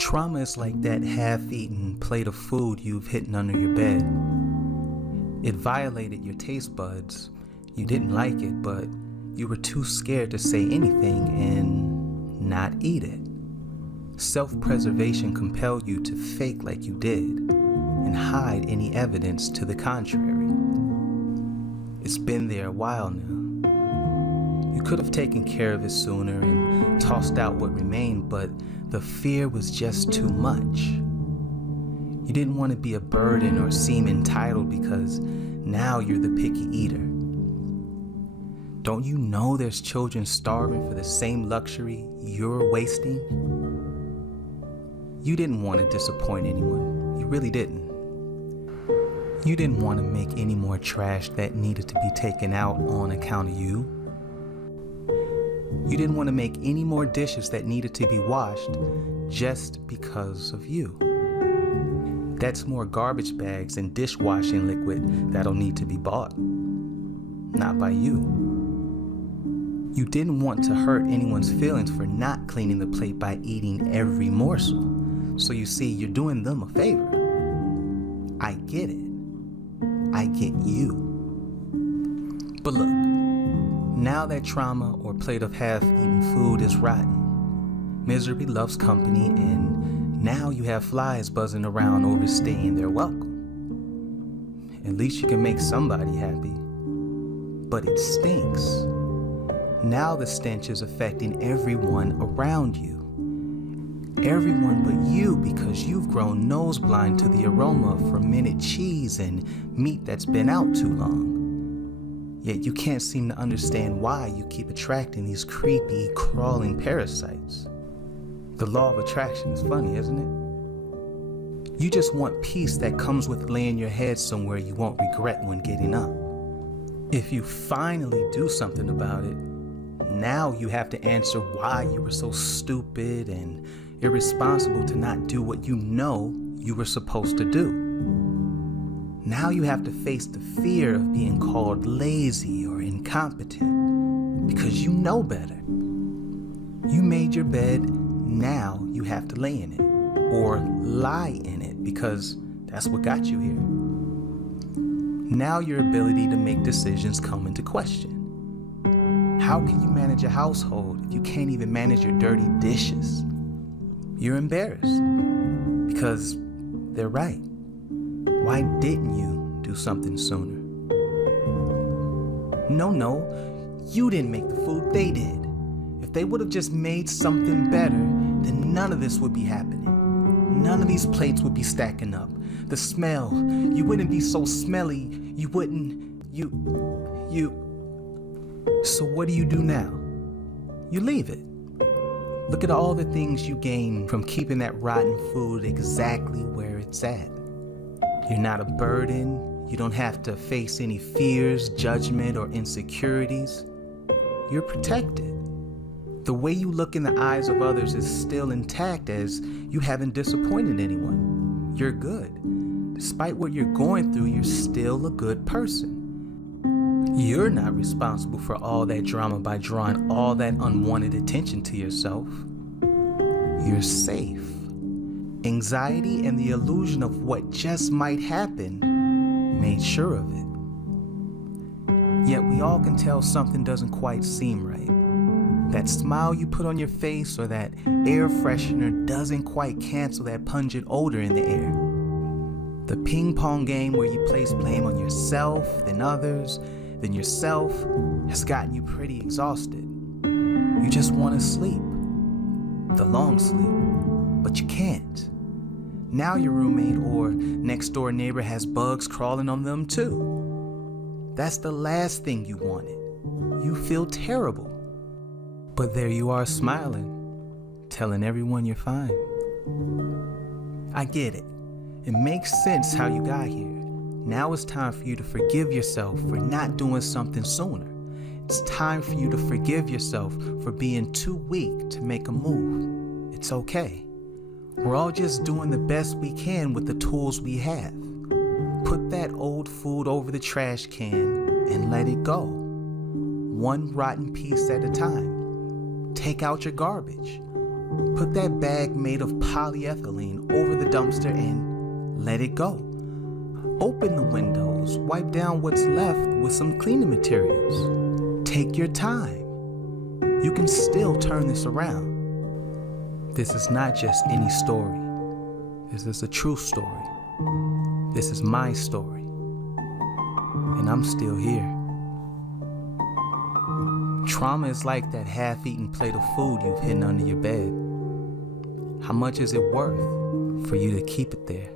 Trauma is like that half-eaten plate of food you've hidden under your bed. It violated your taste buds. You didn't like it, but you were too scared to say anything and not eat it. Self-preservation compelled you to fake like you did and hide any evidence to the contrary. It's been there a while now. You could have taken care of it sooner and tossed out what remained, but the fear was just too much. You didn't want to be a burden or seem entitled because now you're the picky eater. Don't you know there's children starving for the same luxury you're wasting? You didn't want to disappoint anyone. You really didn't. You didn't want to make any more trash that needed to be taken out on account of you. You didn't want to make any more dishes that needed to be washed just because of you. That's more garbage bags and dishwashing liquid that'll need to be bought. Not by you. You didn't want to hurt anyone's feelings for not cleaning the plate by eating every morsel. So you see, you're doing them a favor. I get it. I get you. But look, now that trauma or plate of half-eaten food is rotten, misery loves company, and now you have flies buzzing around overstaying their welcome. At least you can make somebody happy. But it stinks. Now the stench is affecting everyone around you. Everyone but you, because you've grown nose blind to the aroma of fermented cheese and meat that's been out too long. Yet you can't seem to understand why you keep attracting these creepy, crawling parasites. The law of attraction is funny, isn't it? You just want peace that comes with laying your head somewhere you won't regret when getting up. If you finally do something about it, now you have to answer why you were so stupid and irresponsible to not do what you know you were supposed to do. Now you have to face the fear of being called lazy or incompetent because you know better. You made your bed, now you have to lay in it or lie in it because that's what got you here. Now your ability to make decisions come into question. How can you manage a household if you can't even manage your dirty dishes? You're embarrassed because they're right. Why didn't you do something sooner? No, you didn't make the food, they did. If they would have just made something better, then none of this would be happening. None of these plates would be stacking up. The smell, you wouldn't be so smelly, So what do you do now? You leave it. Look at all the things you gain from keeping that rotten food exactly where it's at. You're not a burden. You don't have to face any fears, judgment, or insecurities. You're protected. The way you look in the eyes of others is still intact as you haven't disappointed anyone. You're good. Despite what you're going through, you're still a good person. You're not responsible for all that drama by drawing all that unwanted attention to yourself. You're safe. Anxiety and the illusion of what just might happen made sure of it. Yet we all can tell something doesn't quite seem right. That smile you put on your face or that air freshener doesn't quite cancel that pungent odor in the air. The ping pong game where you place blame on yourself, then others, then yourself has gotten you pretty exhausted. You just want to sleep, the long sleep, but you can't. Now your roommate or next door neighbor has bugs crawling on them too. That's the last thing you wanted. You feel terrible. But there you are smiling, telling everyone you're fine. I get it. It makes sense how you got here. Now it's time for you to forgive yourself for not doing something sooner. It's time for you to forgive yourself for being too weak to make a move. It's okay. We're all just doing the best we can with the tools we have. Put that old food over the trash can and let it go. One rotten piece at a time. Take out your garbage. Put that bag made of polyethylene over the dumpster and let it go. Open the windows, wipe down what's left with some cleaning materials. Take your time. You can still turn this around. This is not just any story. This is a true story. This is my story. And I'm still here. Trauma is like that half-eaten plate of food you've hidden under your bed. How much is it worth for you to keep it there?